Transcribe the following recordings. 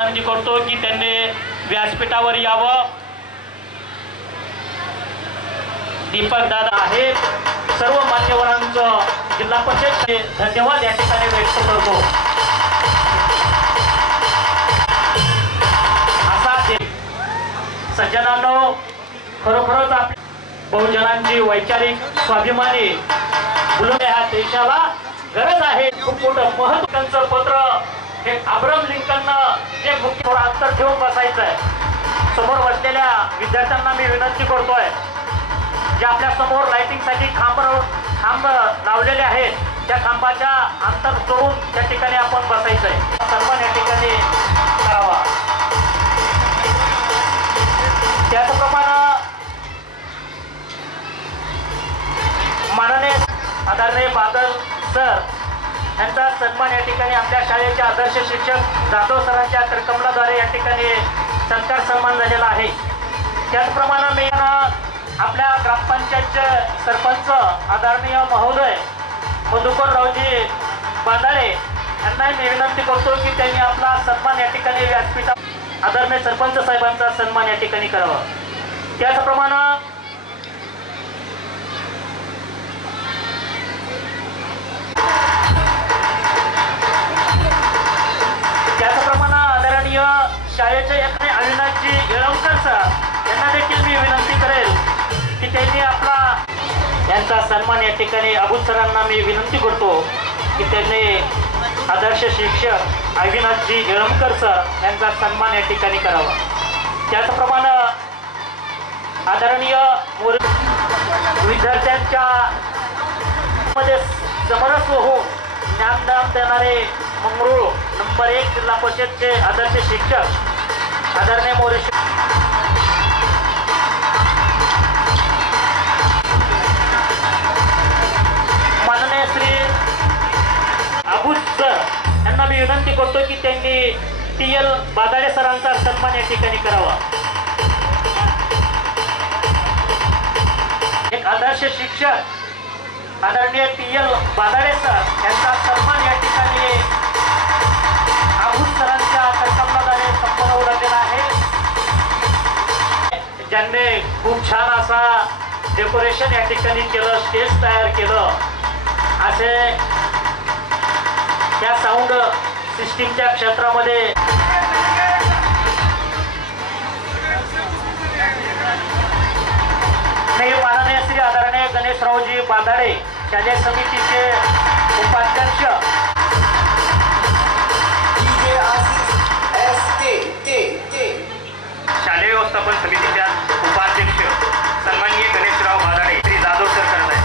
विनंती करतो की त्यांनी व्यासपीठावर यावं। दीपक दादा आहेत, सर्व मान्यवरांचं जिल्हा परिषद धन्यवाद या ठिकाणी व्यक्त करतो। असा सज्जनांनो, खरोखरच आपल्या बहुजनांची वैचारिक स्वाभिमानी बुलंद ह्या देशाला गरज आहे। खूप मोठं महत्त्वाचं पत्र हे अब्राहम लिंकननं जे मुख्य अंतर ठेवून बसायचं आहे। समोर बसलेल्या विद्यार्थ्यांना मी विनंती करतोय, जे आपल्या समोर लाइटिंगसाठी खांब लावलेले आहेत त्या खांबाच्या अंतर सोडून त्या ठिकाणी आपण बसायचंय। सन्मान या ठिकाणी करावा। त्याचप्रमाणे माननीय आदरणीय बादल सर यांचा सन्मान या ठिकाणी आपल्या शाळेचे आदर्श शिक्षक जाधव सरांच्या करकमलाद्वारे या ठिकाणी सत्कार सन्मान झालेला आहे। त्याचप्रमाणे मी आपल्या ग्रामपंचायतचे सरपंच आदरणीय महोदय मधुकररावजी बांधारे यांना मी विनंती करतो की त्यांनी आपला सन्मान या ठिकाणी व्यासपीठावर आदरणीय सरपंच साहेबांचा सन्मान या ठिकाणी करावा। त्याचप्रमाणे आदरणीय शाळेचे अविनाशजी येळवकर सर यांना देखील मी विनंती करेल की त्यांनी आपला यांचा सन्मान या ठिकाणी अबूद सरांना मी विनंती करतो की त्यांनी आदर्श शिक्षक अविनाशजी येळवकर सर यांचा सन्मान या ठिकाणी करावा। त्याचप्रमाणे आदरणीय विद्यार्थ्यांच्या मध्ये समरस होऊन ज्ञानदान देणारे मंगरूळ नंबर 1 जिल्हा परिषदचे आदर्श शिक्षक आदरणीय मोरे माननीय श्री अबूद सर यांना मी विनंती करतो की त्यांनी TL बादाडे सरांचा सन्मान या ठिकाणी करावा। एक आदर्श शिक्षक आदरणीय TL बादाडे सर यांचा सन्मान या ठिकाणी अबूद सरांच्या करकमलाद्वारे संपन्न उरलेला आहे। ज्यांनी खूप छान असा डेकोरेशन या ठिकाणी केलं, स्टेज तयार केलं, असे त्या साऊंड सिस्टीमच्या क्षेत्रामध्ये माननीय श्री आदरणीय गणेशरावजी बांधाडे शालेय समितीचे उपाध्यक्ष शालेय व्यवस्थापन समितीच्या उपाध्यक्ष सन्माननीय गणेशराव बांधाडे श्री जाधव सर करत आहेत।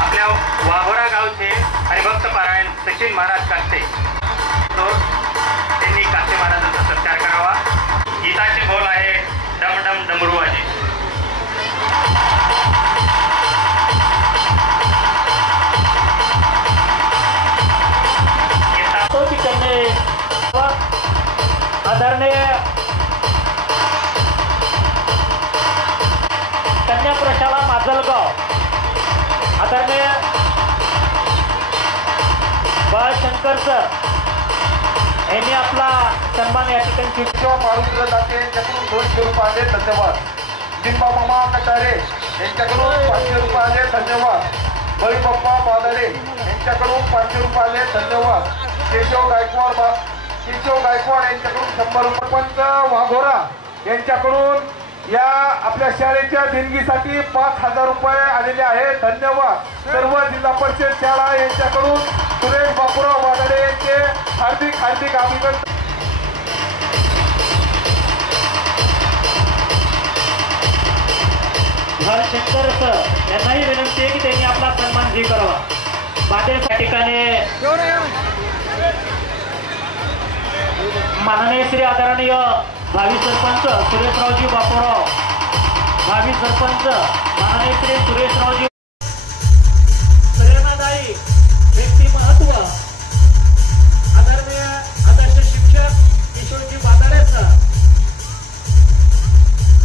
आपल्या वाघोरा गावचे हरिभक्त पारायण सचिन महाराज कास्ते त्यांनी कास्ते महाराजांचा सत्कार करावा। गीताचे बोल आहे डमडम डमरुवाजी। आदरणीय कन्या प्रशाला माजलगाव आदरणीय बाळशंकर सर यांनी आपला सन्मान या ठिकाणी शिक्षक मारुतीला जाते यांच्याकडून 200 रुपये आले, धन्यवाद। लिंबा मामा कटारे यांच्याकडून 500 रुपये आले, धन्यवाद। बळीबाप्पा बादाडे यांच्याकडून 500 रुपये आले, धन्यवाद। केशव गायकवाड यांच्याकडून 100 रुपये। पंच वाघोरा यांच्याकडून या आपल्या शाळेच्या देणगीसाठी 5000 रुपये आलेले आहेत, धन्यवाद। सर्व जिल्हा परिषद शाळा यांच्याकडून सुरेश बापूराव बादाडे यांचे हार्दिक हार्दिक अभिनंदन। बाळशंकर सर यांनाही विनंती आहे की त्यांनी आपला सन्मान जी करावा। बाटेच्या ठिकाणी माननीय श्री आदरणीय भावी सरपंच सुरेशरावजी बापूराव, भावी सरपंच माननीय श्री सुरेशरावजी प्रेरणादायी व्यक्तिमत्व आदरणीय आदर्श शिक्षक किशोरजी बांधाडे सर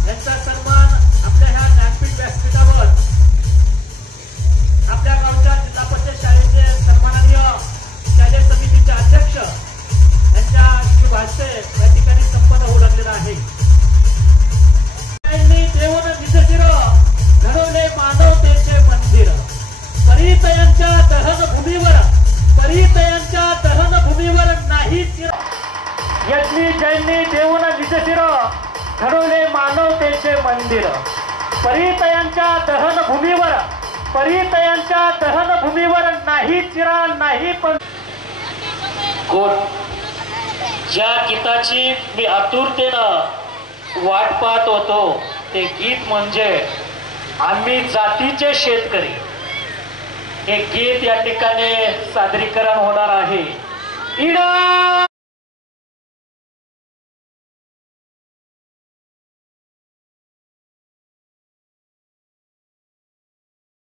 यांचा सन्मान आपल्या ह्या ज्ञानपीठ व्यासपीठावर आपल्या गावच्या जिल्हा परिषद शाळेचे सन्माननीय शालेय समितीचे उत्सव या ठिकाणी संपन्न होऊ लागलेला आहे. देऊन निजशिर घडवले मानवतेचे मंदिर, परितयांच्या दहन भूमीवर नाही यज्ञी जैनी देऊन निजशिर घडवले मानवतेचे मंदिर, परितयांच्या दहन भूमीवर नाही चिरा नाही पण कोण. ज्या गीताची मी आतुरतेनं वाट पाहत होतो ते गीत म्हणजे आम्ही जातीचे शेतकरी. हे गीत या ठिकाणी सादरीकरण होणार आहे. इडा